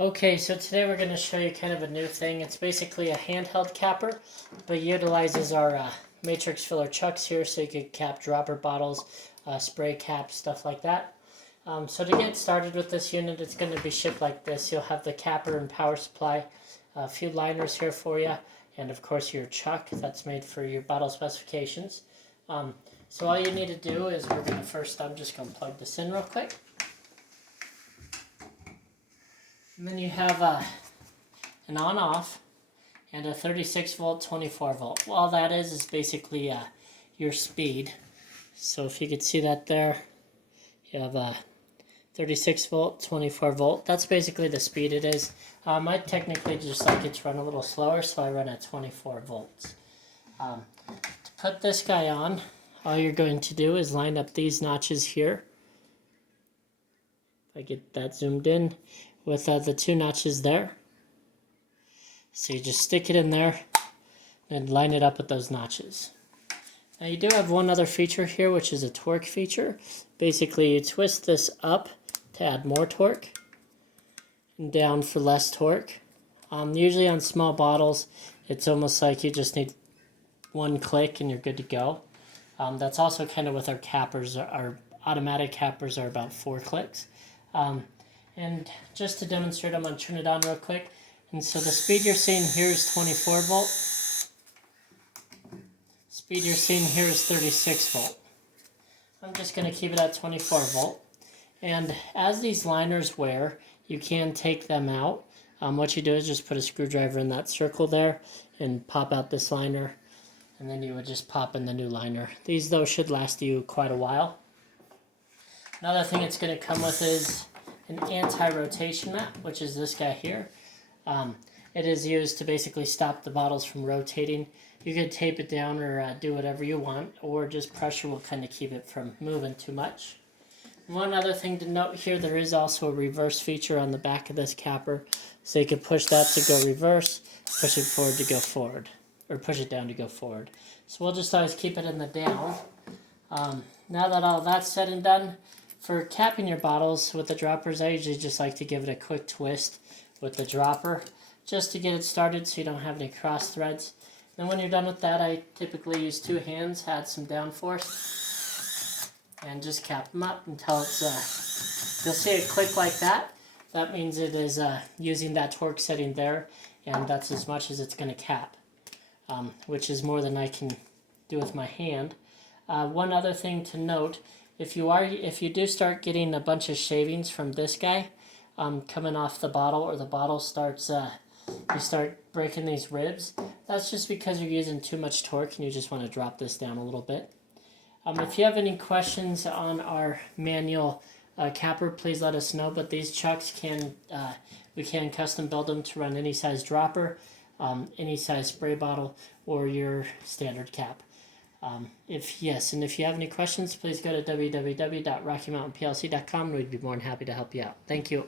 Okay, so today we're going to show you kind of a new thing. It's basically a handheld capper, but utilizes our matrix filler chucks here so you could cap dropper bottles, spray caps, stuff like that. So to get started with this unit, it's going to be shipped like this. You'll have the capper and power supply, a few liners here for you, and of course your chuck that's made for your bottle specifications. So all you need to do is we're going to first, I'm just going to plug this in real quick. And then you have an on-off and a 36 volt, 24 volt. All that is basically your speed. So if you could see that there, you have a 36 volt, 24 volt. That's basically the speed it is. I technically just like it to run a little slower, so I run at 24 volts. To put this guy on, all you're going to do is line up these notches here. If I get that zoomed in, with the two notches there. So you just stick it in there and line it up with those notches. Now you do have one other feature here, which is a torque feature. Basically you twist this up to add more torque and down for less torque. Usually on small bottles it's almost like you just need one click and you're good to go. That's also kind of with our cappers. Our automatic cappers are about 4 clicks. And just to demonstrate, I'm going to turn it on real quick. And so the speed you're seeing here is 24 volt. Speed you're seeing here is 36 volt. I'm just going to keep it at 24 volt. And as these liners wear, you can take them out. What you do is just put a screwdriver in that circle there and pop out this liner. And then you would just pop in the new liner. These, though, should last you quite a while. Another thing it's going to come with is an anti-rotation mat, which is this guy here. It is used to basically stop the bottles from rotating. You could tape it down or do whatever you want, or just pressure will kind of keep it from moving too much. One other thing to note here, there is also a reverse feature on the back of this capper, so you can push that to go reverse, push it forward to go forward, or push it down to go forward. So we'll just always keep it in the down. Now that all that's said and done, for capping your bottles with the droppers, I usually just like to give it a quick twist with the dropper just to get it started so you don't have any cross threads. Then when you're done with that, I typically use 2 hands, add some downforce, and just cap them up until it's, you'll see it click like that. That means it is using that torque setting there, and that's as much as it's going to cap, which is more than I can do with my hand. One other thing to note, if you do start getting a bunch of shavings from this guy coming off the bottle, or the bottle starts, you start breaking these ribs, that's just because you're using too much torque and you just want to drop this down a little bit. If you have any questions on our manual capper, please let us know, but these chucks we can custom build them to run any size dropper, any size spray bottle, or your standard cap. If you have any questions, please go to www.rockymountainplc.com and we'd be more than happy to help you out. Thank you.